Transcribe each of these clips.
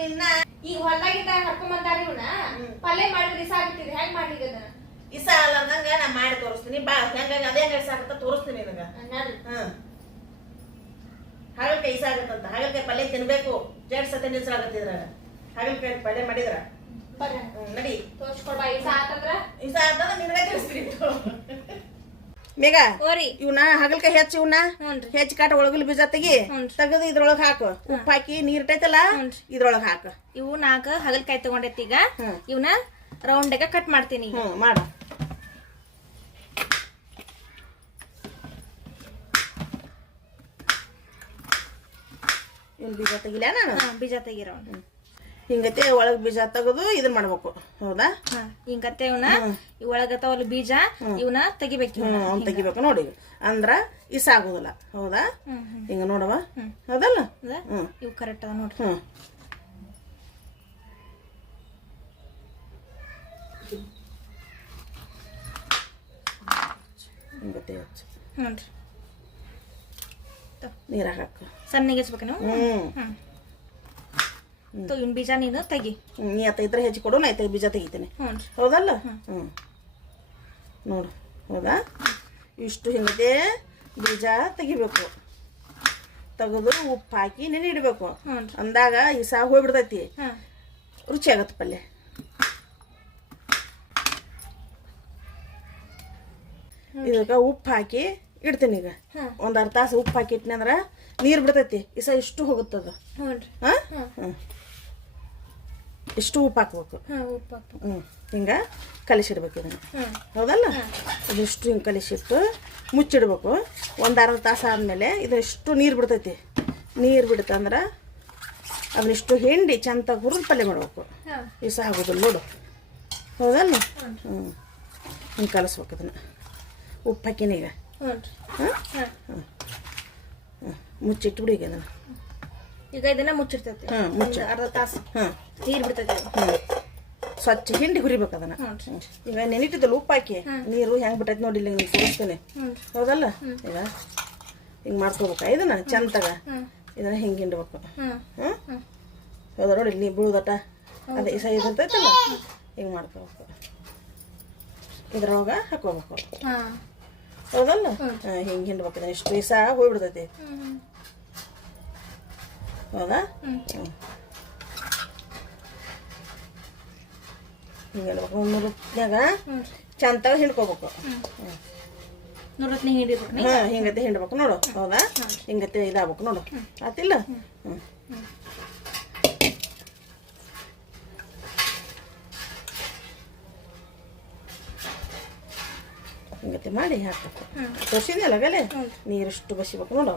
ನಿನ್ನ ಈಗ ಹೊಲ್ದಾಗಿಂದ ಹರ್ಕೊಂಡ್ ಬಂದಾರ ಇವನ ಪಲ್ಯ ಮಾಡಿದ್ರೆ ಇಸ ಆಗ್ತಿದೆ ಹೆಂಗ್ ಮಾಡ್ಲಿಕ್ಕೆ ಅದನ್ನ ಇಸ ಅಲ್ಲಂದಂಗ ನಾ ಮಾಡಿ ತೋರಿಸ್ತೀನಿ ಬಾ ಹೆಂಗ ಅದೇ ಹೆಂಗ ಇಸ ಆಗತ್ತ ತೋರಿಸ್ತೀನಿ ನಿನಗ ಹಾಗಲ್ಕಾಯಿ ಇಸ ಆಗತ್ತಂತ ಹಾಗಲ್ಕಾಯಿ ಪಲ್ಯ ತಿನ್ಬೇಕು ಜಡ್ ಸತಿ ನಿಲ್ಸ ಆಗತ್ತಿದ್ರಾಗ ಹಾಗಲ್ಕಾಯಿ ಪಲ್ಯ ಮಾಡಿದ್ರ ನಡಿ ತೋರ್ಸ್ಕೊಡ್ಬಾ ಇಸ ಆತಂದ್ರ ನಿನಗ ತಿಳಿಸ್ತೀನಿ ಮೇಘ ಇವನ್ನ ಹಾಗಲ್ಕಾಯಿ ಹೆಚ್ಚು ಇವನ್ನ ಹೆಚ್ಚು ಕಾಟ ಒಳಗಲ್ ಬೀಜ ತೆಗಿ ತೆಗೆದು ಇದ್ರೊಳಗ ಹಾಕು ಉಪ್ಪು ಹಾಕಿ ನೀರ್ ಇಟ್ಟೈತಲ್ಲ ಇದ್ರೊಳಗ ಹಾಕು ಇವು 4 ಹಾಗಲ್ಕಾಯಿ ತಗೊಂಡೈತಿ ಈಗ ಇವನ್ನ ರೌಂಡ್ ಆಗ ಕಟ್ ಮಾಡ್ತೀನಿ ಮಾಡ ಇವ್ ಬೀಜ ತೆಗಿಲ ನಾನು ಬೀಜ ತೆಗಿರೋ ಹಿಂಗತೆ ಒಳಗ್ ಬೀಜ ತೆಗೆದು ಇದನ್ ಮಾಡ್ಬೇಕು ಹೌದಾ ಹಿಂಗತೆ ಇವನ್ನ ಒಳಗತ್ತವಲ್ಲ ಬೀಜ ಇವನ್ನ ತೆಗಿಬೇಕು ಅವ್ನ್ ತೆಗಿಬೇಕು ನೋಡಿ ಅಂದ್ರ ಇಸ ಆಗುದಿಲ್ಲ ಹೌದಾ ಹಿಂಗ ನೋಡವ ಹೌದಲ್ಲ ಇವ್ ಕರೆಕ್ಟ್ ಅದ ನೋಡ್ರಿ ಹಿಂಗತೆ ಹಚ್ಚು ನೋಡ್ರಿ ನೀರಾಗ ಹಾಕು ಸಣ್ಣಗೆ ಹಚ್ಬೇಕೇನು ಇನ್ ಬೀಜ ನೀನು ತೆಗಿ ನೀ ಇದ್ರೆ ಹೆಚ್ಚು ಕೊಡು ನಾ ಬೀಜ ತೆಗಿತೀನಿ ಹೌದಲ್ಲ ನೋಡು ಹೌದಾ ಇಷ್ಟು ಹಿಂಗತೆ ಬೀಜ ತೆಗಿಬೇಕು ತೆಗೆದು ಉಪ್ಪು ಹಾಕಿ ನೆನೆ ಇಡಬೇಕು ಅಂದಾಗ ಇಸ ಹೋಗ್ಬಿಡ್ತೈತಿ ರುಚಿ ಆಗತ್ತೆ ಪಲ್ಯ ಇದಕ್ಕೆ ಉಪ್ಪು ಹಾಕಿ ಇಡ್ತೀನಿ ಈಗ ಒಂದ್ ಅರ್ಧ ತಾಸು ಉಪ್ಪು ಹಾಕಿ ಇಟ್ನಿ ಅಂದ್ರ ನೀರ್ ಬಿಡ್ತೈತಿ ಇಸ ಇಷ್ಟು ಹೋಗುತ್ತದ ಇಷ್ಟು ಉಪ್ಪು ಹಾಕ್ಬೇಕು ಹಿಂಗ ಕಲಿಸಿಡ್ಬೇಕು ಇದನ್ನ ಹೌದಲ್ಲ ಇದಿಷ್ಟು ಹಿಂಗೆ ಕಲಿಸಿಟ್ಟು ಮುಚ್ಚಿಡ್ಬೇಕು ಒಂದು ಅರ್ಧ ತಾಸು ಆದ್ಮೇಲೆ ಇದಷ್ಟು ನೀರು ಬಿಡ್ತೈತಿ ನೀರು ಬಿಡ್ತಂದ್ರೆ ಅದನ್ನಿಷ್ಟು ಹಿಂಡಿ ಚಂದ ಹುರಿದು ಪಲ್ಯ ಮಾಡ್ಬೇಕು ಇಸ ಆಗೋದಿಲ್ಲ ನೋಡು ಹೌದಲ್ಲ ಹಿಂಗೆ ಕಲಿಸ್ಬೇಕು ಇದನ್ನ ಉಪ್ಪು ಹಾಕಿನ ಈಗ ಮುಚ್ಚಿಟ್ಬಿಡಿ ಈಗ ಅದನ್ನ ಈಗ ಇದನ್ನ ಮುಚ್ಚಿರ್ತೈತಿ ಅರ್ಧ ತಾಸು ನೀರು ಬಿಡ್ತೈತಿ ಸ್ವಚ್ಛ ಹಿಂಡಿ ಹುರಿಬೇಕು ಅದನ್ನ ಈಗ ನೆನಿಟ್ಟಿದ್ದಲ್ಲ ಉಪ್ಪು ಹಾಕಿ ನೀರು ಹೆಂಗ್ ಬಿಟ್ಟೈತಿ ನೋಡಿ ಇಲ್ಲಿ ನೀವು ತೋರಿಸ್ತೇನೆ ಹೌದಲ್ಲ ಈಗ ಹಿಂಗ್ ಮಾಡ್ಕೋಬೇಕ ಇದನ್ನ ಚಂದಗ ಇದನ್ನ ಹಿಂಗೆ ಹಿಂಡ್ಬೇಕು ಹೌದಾ ನೋಡಿ ನೀ ಬೀಳುದಟ ಅದೇ ಇಸ ಇರ್ತೈತಲ್ಲ ಹಿಂಗೆ ಮಾಡ್ಕೋಬೇಕು ಇದ್ರೊಳಗ ಹಾಕೋಬೇಕು ಹೌದಲ್ಲ ಹಿಂಗೆ ಹಿಂಡ್ಬೇಕು ಇದನ್ನ ಇಷ್ಟು ಇಸ ಹೋಗ್ಬಿಡ್ತೈತಿ ಹೌದಾ ಹಿಂಗೆ ನೂರತ್ನ್ಯಾಗ ಚಂತಾಗ ಹಿಂಡ್ಕೋಬೇಕು ಹಿಂಗತೆ ಹಿಂಡ್ಬೇಕು ನೋಡು ಹೌದಾ ಹಿಂಗತೆ ಇದಾಗಬೇಕು ನೋಡು ಆತಿಲ್ಲ ಹಿಂಗತೆ ಮಾಡಿ ಹಾಕ್ಬೇಕು ತೋರಿಸಿದ್ಯಲ್ಲ ಗಲೆ ನೀರಿಷ್ಟು ಬಸಿಬೇಕು ನೋಡು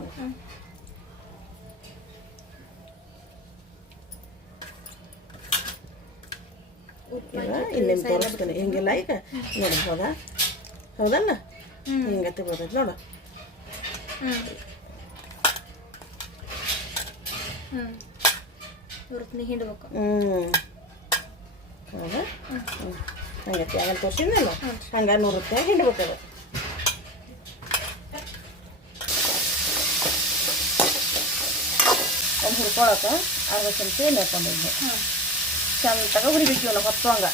ಇನ್ನೇನು ತೋರಿಸ್ತಾನೆ ಹಿಂಗೆಲ್ಲ ಈಗ ನೋಡಿ ಹೌದಾ ಹೌದಲ್ಲ ಹಿಂಗತ್ತೆ ಬರ್ತೈತಿ ನೋಡು ಹಿಂಡ್ಬೇಕು ಹೌದಾ ಹಂಗತ್ತೆ ಆಗಲ್ಲ ತೋರಿಸಿದ್ನಲ್ಲ ಹಂಗ 100 ರೂಪಾಯಿ ಹಿಂಡ್ಬೇಕು ಅದು ಒಂದು ಹುರ್ಕೊಳಕ್ಕೆ ಅರ್ಧ ಚಮಚ ಎಣ್ಣೆ ಹಾಕೊಂಡಿದ್ದೆ ಚಂದಾಗ ಹುರಿಬೇಕು ನಾವು ಹೊತ್ತುವಂಗ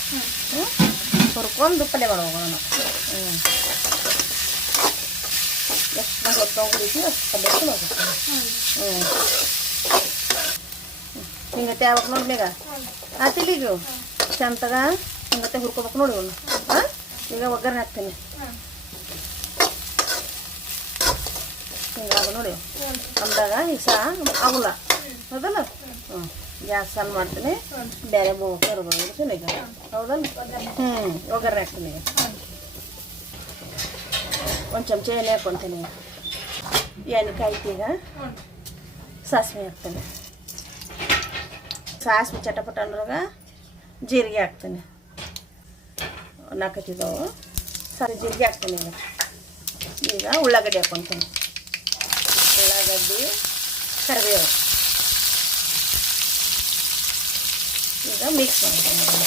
ಹುರ್ಕೊಂಡು ಪಲ್ಯ ಮಾಡುವಾಗ ನಾನು ಎಷ್ಟು ಹೊತ್ತಂಗ ಹುರಿತೀವಿ ಅಷ್ಟು ಪಲ್ಯ ಚಲೋ ಆಗುತ್ತೆ ಹಿಂಗತ್ತೆ ಆಗ್ಬೇಕು ನೋಡಿ ಬೇಗ ಆತಿಲ್ಲ ಈಗ ಚಂದಾಗ ಹಿಂಗತ್ತೆ ಹುರ್ಕೋಬೇಕು ನೋಡಿ ಇವನು ಈಗ ಒಗ್ಗರಣೆ ಹಾಕ್ತೀನಿ ಹಿಂಗಾಗ ನೋಡಿ ಅಂದಾಗ ಈಗ ಸಹ ಆಗೋಲ್ಲ ಹೌದಲ್ಲ ಗ್ಯಾಸ್ ಆನ್ ಮಾಡ್ತೀನಿ ಬೇರೆ ಕರ್ಬೋದು ಈಗ ಹೌದಲ್ಲ ಒಗ್ಗರಣೆ ಹಾಕ್ತೀನಿ ಈಗ ಒಂದು ಚಮಚ ಎಣ್ಣೆ ಹಾಕ್ಕೊತೀನಿ ಎಣ್ಣೆ ಕಾಯ್ತಿ ಈಗ ಸಾಸಿವೆ ಹಾಕ್ತೀನಿ ಸಾಸಿವೆ ಚಟಪಟ ಅಂದ್ರಾಗ ಜೀರಿಗೆ ಹಾಕ್ತೀನಿ 4 ಹಚ್ಚಿದ್ದಾವು ಸರಿ ಜೀರಿಗೆ ಹಾಕ್ತೀನಿ ಈಗ ಉಳ್ಳಾಗಡ್ಡಿ ಹಾಕ್ಕೊತೀನಿ ಉಳ್ಳಾಗಡ್ಡಿ ಕರಿಬೇವು ಈಗ ಮಿಕ್ಸ್ ಮಾಡ್ತೀನಿ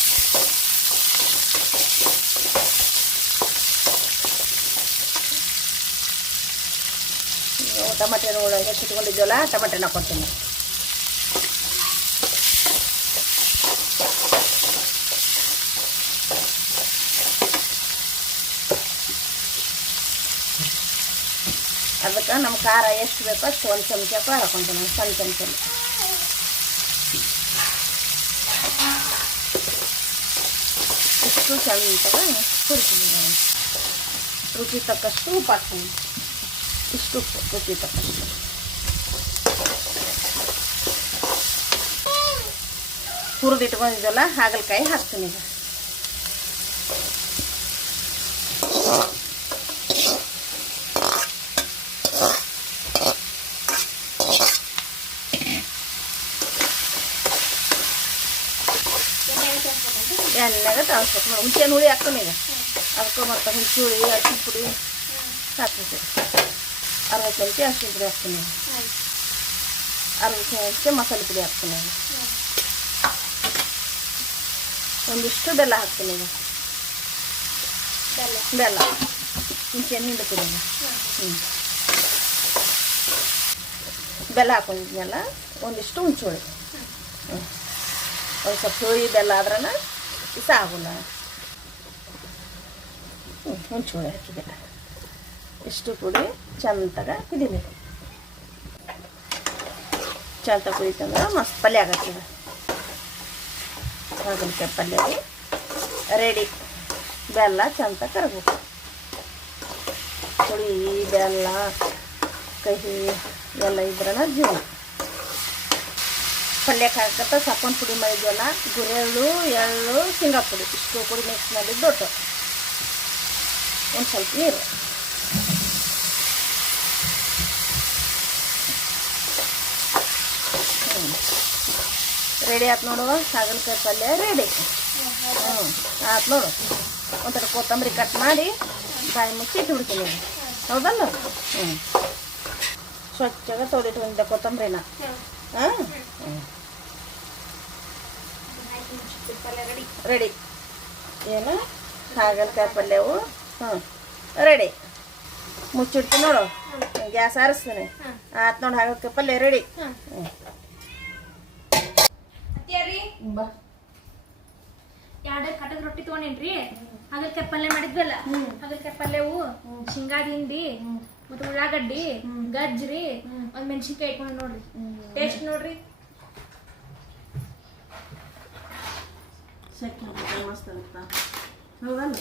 ಈಗ ಟಮಾಟೆ ಹೆಚ್ಚಿಟ್ಕೊಂಡಿದ್ದೀವಲ್ಲ ಟಮಾಟೆನ ಹಾಕ್ಕೊತೀನಿ ಅದಕ್ಕೆ ನಮ್ಮ ಖಾರ ಎಷ್ಟು ಬೇಕೋ ಅಷ್ಟು ಒಂದು ಚಮಚ ಖಾರ ಹಾಕೊಂತೀನಿ ನಾನು ಸಣ್ಣ ಚಮಚಲ್ಲಿ. ಇಷ್ಟು ಚಂದಗ ಹುರ್ತೀನಿ ನಾನು. ರುಚಿ ತಕ್ಕಷ್ಟು ಉಪ್ಪು ಹಾಕ್ತೀನಿ. ಇಷ್ಟು ಉಪ್ಪು ರುಚಿ ತಕ್ಕಷ್ಟು. ಹುರಿದಿಟ್ಕೊಂಡಿದ್ದೆಲ್ಲ ಹಾಗಲಕಾಯಿ ಹಾಕ್ತೀನಿ ಈಗ. ಎಣ್ಣೆಗೆ ತಳಿಸ್ಬೇಕು ನೋಡಿ. ಹುಣಸೆಹಣ್ಣು ಹುಳಿ ಹಾಕ್ತೀನಿ ಈಗ. ಅದಕ್ಕೆ ಮತ್ತು ಹುಣಸೆ ಹುಳಿ ಅರಿಶಿನ ಪುಡಿ ಹಾಕ್ಬೇಕು. ಅರ್ಧ ಚಮಚ ಅರಿಶಿನ ಪುಡಿ ಹಾಕ್ತೀನಿ ಈಗ. ಅರ್ಧ ಚಮಚ ಮಸಾಲೆ ಪುಡಿ ಹಾಕ್ತೀನಿ ಈಗ. ಒಂದಿಷ್ಟು ಬೆಲ್ಲ ಹಾಕ್ತೀನಿ ಈಗ. ಬೆಲ್ಲ ಹುಣಸೆಹಣ್ಣು ಹಿಂಡ್ತೀನಿ ಈಗ. ಬೆಲ್ಲ ಹಾಕೊಂಡಿದ್ಮೇಲೆ ಒಂದಿಷ್ಟು ಹುಣಸೆ ಹುಳಿ. ಒಂದು ಸ್ವಲ್ಪ ಹುಳಿ ಬೆಲ್ಲ ಆದ್ರೆ ಸಾಗುಲ್ಲ. ಹುಣಸೆ ಹುಳಿ ಹಾಕಿದೆ. ಇಷ್ಟು ಪುಡಿ ಚಂದಾಗ ಕುದಿಬೇಕು. ಚಂದ ಕುದಿತಂದ್ರೆ ಮಸ್ತ್ ಪಲ್ಯ ಆಗತ್ತಿದೆ. ಹಾಗಲಕಾಯಿ ಪಲ್ಯ ರೆಡಿ. ಬೆಲ್ಲ ಚಂದ ಕರಗಬೇಕು. ಹುಳಿ ಬೆಲ್ಲ ಕಹಿ ಎಲ್ಲ ಇದ್ರನ ಜೀವನ. ಪಲ್ಯಕ್ಕೆ ಹಾಕತ್ತ ಸಪ್ಪನ ಪುಡಿ ಮಾಡಿದ್ವಲ್ಲ, ಗುರೆಳ್ಳು ಎಳ್ಳು ಶೇಂಗಾ ಪುಡಿ ಇಷ್ಟು ಪುಡಿ ಮಿಕ್ಸ್ ಮಾಡಿದ್ದು ದೊಡ್ಡ ಒಂದು ಸ್ವಲ್ಪ ನೀರು. ರೆಡಿ ಆಯ್ತು ನೋಡುವ ಹಾಗಲಕಾಯಿ ಪಲ್ಯ ರೆಡಿ. ಆಯ್ತು ನೋಡು. ಒಂಥರ ಕೊತ್ತಂಬರಿ ಕಟ್ ಮಾಡಿ ಬಾಯಿ ಮುಚ್ಚಿ ಇಟ್ಬಿಡ್ತೀನಿ. ಹೌದಲ್ಲ? ಸ್ವಚ್ಛಗೆ ತೊಳೆದಿಟ್ಕೊಂಡಿದ್ದೆ ಕೊತ್ತಂಬರಿನ. ರೆಡಿ. ಏನು ಹಾಗಲಕಾಯಿ ಪಲ್ಯವು ರೆಡಿ. ಮುಚ್ಚಿಡ್ತೀನಿ ನೋಡು. ಗ್ಯಾಸ್ ಆರಿಸ್ತೀನಿ. ಆಯ್ತು ನೋಡು ಹಾಗಲಕಾಯಿ ಪಲ್ಯ ರೆಡಿ. ಬಾ. ಎರಡು ಕಟಕ್ ರೊಟ್ಟಿ ತೊಗೊಂಡೇನ್ರಿ. ಹಾಗಲಕಾಯಿ ಪಲ್ಯ ಮಾಡಿದ್ವಲ್ಲ, ಹಾಗಲಕಾಯಿ ಪಲ್ಯವು ಶೇಂಗಾದ ಹಿಂಡಿ ಮತ್ತು ಉಳ್ಳಾಗಡ್ಡಿ ಗಜ್ರಿ ಒಂದು ಮೆಣಸಿನ್ಕಾಯಿ ಇಟ್ಕೊಂಡು ನೋಡ್ರಿ. ಟೇಸ್ಟ್ ನೋಡ್ರಿ. ಮಸ್ತ್ ಆಗುತ್ತಾ? ಹೌದಲ್ಲ?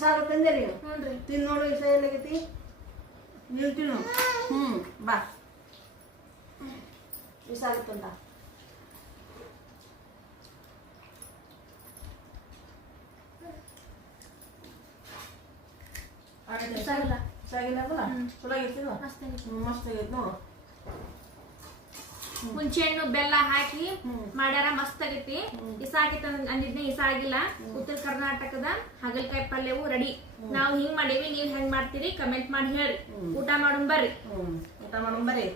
ಸಾರು ತಂದೇರಿ. ತಿನ್ ನೋಡು ಇಸ ಎಲ್ಲಾಗೈತಿ. ನಿಲ್ತೀನು. ಬಾ ಇಸಾಗುತ್ತಂತ. ಸಾಗಿಲ್ಲ ಚಲೋ ಆಗೈತಿ. ಮಸ್ತ್ ಆಗೈತಿ ನೋಡು. ಹುಣಸೆಹಣ್ಣು ಬೆಲ್ಲ ಹಾಕಿ ಮಾಡ್ಯಾರ, ಮಸ್ತ್ ಆಗೈತಿ. ಇಸ ಆಗೈತಿ ಅಂದಿದ್ನೆ, ಇಸ ಆಗಿಲ್ಲ. ಉತ್ತರ ಕರ್ನಾಟಕದ ಹಾಗಲಕಾಯಿ ಪಲ್ಯವು ರೆಡಿ. ನಾವು ಹಿಂಗ್ ಮಾಡೇವಿ, ನೀವ್ ಹೆಂಗ್ ಮಾಡ್ತೀರಿ ಕಮೆಂಟ್ ಮಾಡಿ ಹೇಳ್ರಿ. ಊಟ ಮಾಡೋಣ ಬರ್ರಿ. ಊಟ ಮಾಡೋಣ ಬರ್ರಿ.